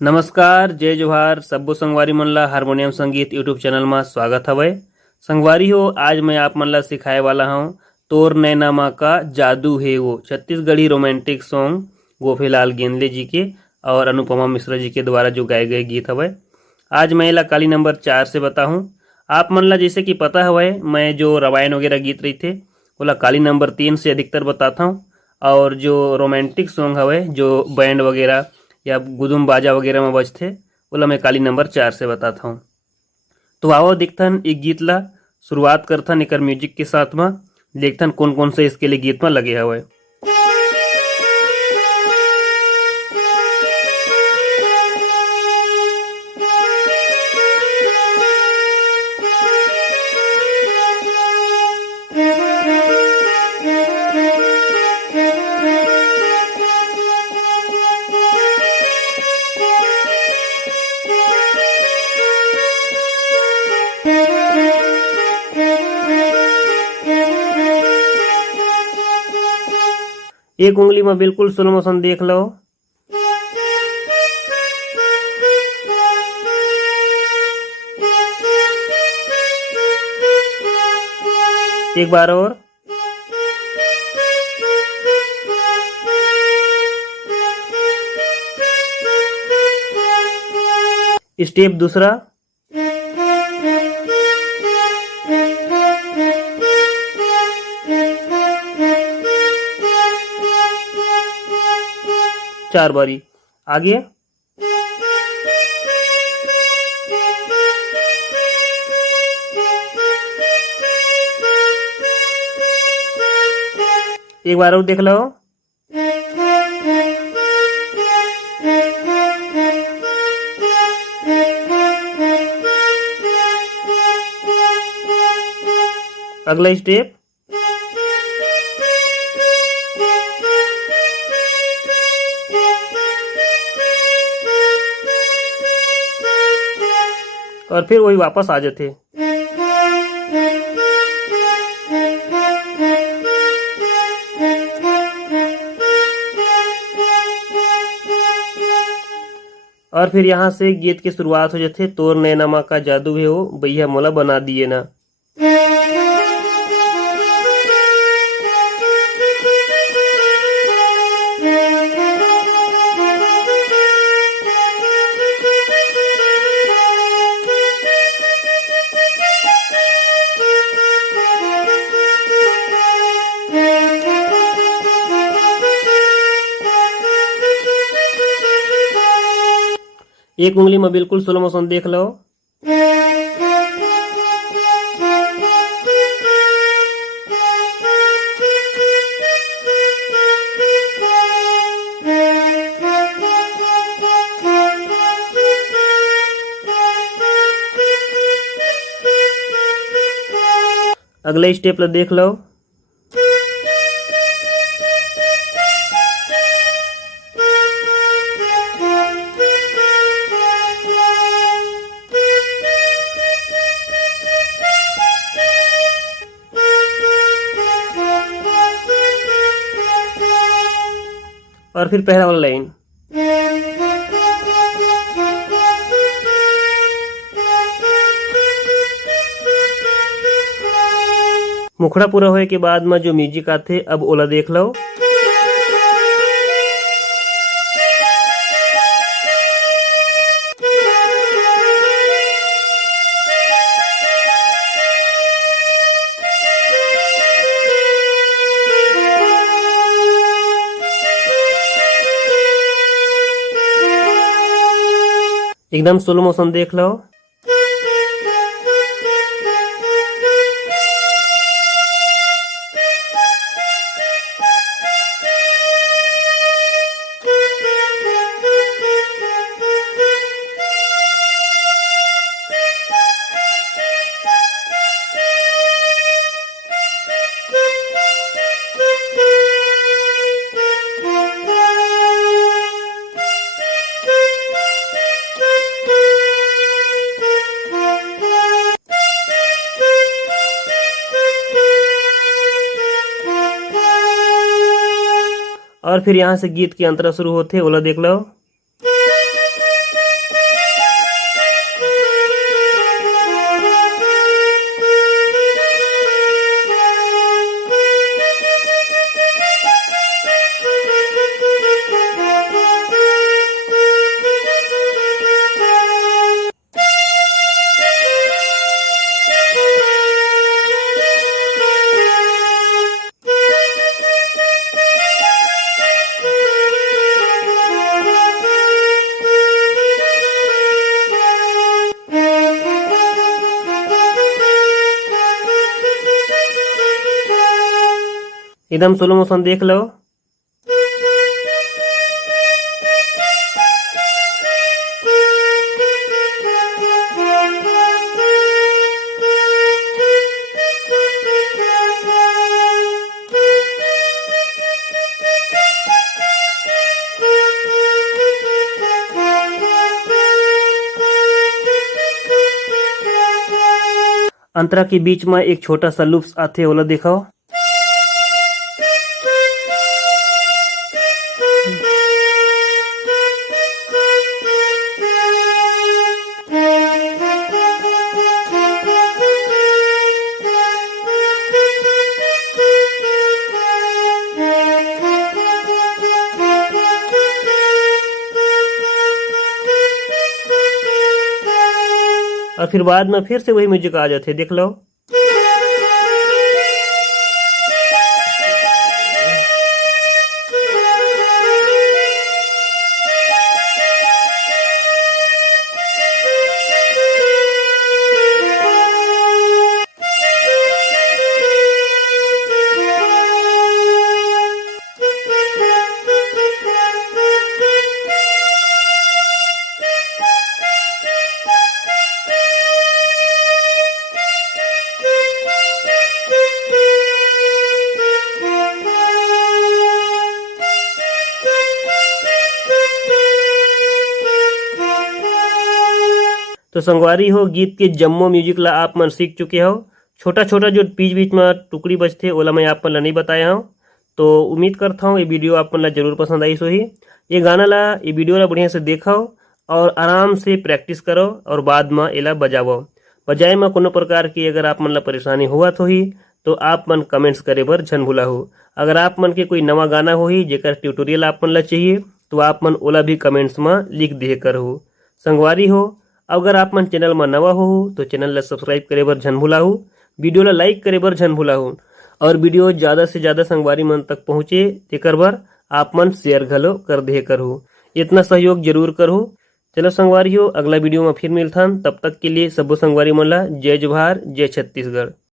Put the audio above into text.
नमस्कार, जय जोहार सब्बो संगवारी मन ला हारमोनियम संगीत यूट्यूब चैनल में स्वागत हवय। संगवारी हो, आज मैं आप मन ला सिखाए वाला हूँ तोर नैना माँ का जादू है वो छत्तीसगढ़ी रोमांटिक सॉन्ग गोफेलाल गेंदले जी के और अनुपमा मिश्रा जी के द्वारा जो गाए गए गीत हवय। आज मैं ला काली नंबर 4 से बताहूँ। आप मन ला जैसे कि पता हवय, मैं जो रामायण वगैरह गीत रही थे ओला काली नंबर 3 से अधिकतर बताता हूँ, और जो रोमांटिक सॉन्ग हवय जो बैंड वगैरह या गुदुम बाजा वगैरह में बजथे ओला मैं काली नंबर 4 से बताता हूँ। तो आओ दिखथन एक गीत ला शुरुआत करथन एकर म्यूजिक के साथ में, देखथन कौन कौन से इसके लिए गीत में लगे हवय। एक उंगली में बिल्कुल स्लो मोशन देख लो। एक बार और। स्टेप दूसरा। चार बारी आगे। एक बार और देख लो। अगला स्टेप। और फिर वही वापस आ जाते। और फिर यहाँ से गीत की शुरुआत हो जाते, तोर नैना माँ का जादू है वो भैया मोला बना दिए ना। एक उंगली में बिल्कुल स्लो मोशन देख लो। अगले स्टेप ला देख लो। और फिर पहला वाला लाइन। मुखड़ा पूरा होए के बाद में जो म्यूजिक आते अब ओला देख लो। एकदम स्लो मोशन देख लो। और फिर यहाँ से गीत की अंतरा शुरू होते ओला देख लो। एकदम स्लो मोशन देख लो। अंतरा के बीच में एक छोटा सा लूप्स आते ओला दिखाओ। और फिर बाद में फिर से वही म्यूजिक आ जाते, देख लो। तो संगवारी हो, गीत के जम्मो म्यूजिक ला आप मन सीख चुके हो। छोटा छोटा जो बीच बीच में टुकड़ी बजते ओला मैं आप मन ला नहीं बताया हूँ। तो उम्मीद करता हूँ ये वीडियो आप मन ला जरूर पसंद आई सो ही। ये गाना ला, ये वीडियो ला बढ़िया से देखो और आराम से प्रैक्टिस करो और बाद में एला बजाओ। बजाए में कोनो प्रकार की अगर आप मन ला परेशानी हुआ तो ही तो आप मन कमेंट्स करे बर झन भूला हो। अगर आप मन के कोई नवा गाना हो ही जेकर ट्यूटोरियल आप मन ला चाहिए तो आप मन ओला भी कमेंट्स में लिख दे कर हो। संगवारी हो, अगर आप मन चैनल में नवा हो तो चैनल ला सब्सक्राइब करे बर झन भूला हो। वीडियो ला लाइक करे बर झन भूला हो और वीडियो ज़्यादा से ज़्यादा संगवारी मन तक पहुँचे तेकर बर आप मन शेयर घलो कर दे कर हो। इतना सहयोग जरूर करो। चलो संगवारी हो, अगला वीडियो में फिर मिलथन। तब तक के लिए सब्बो संगवारी मन ला जय जोहार, जय छत्तीसगढ़।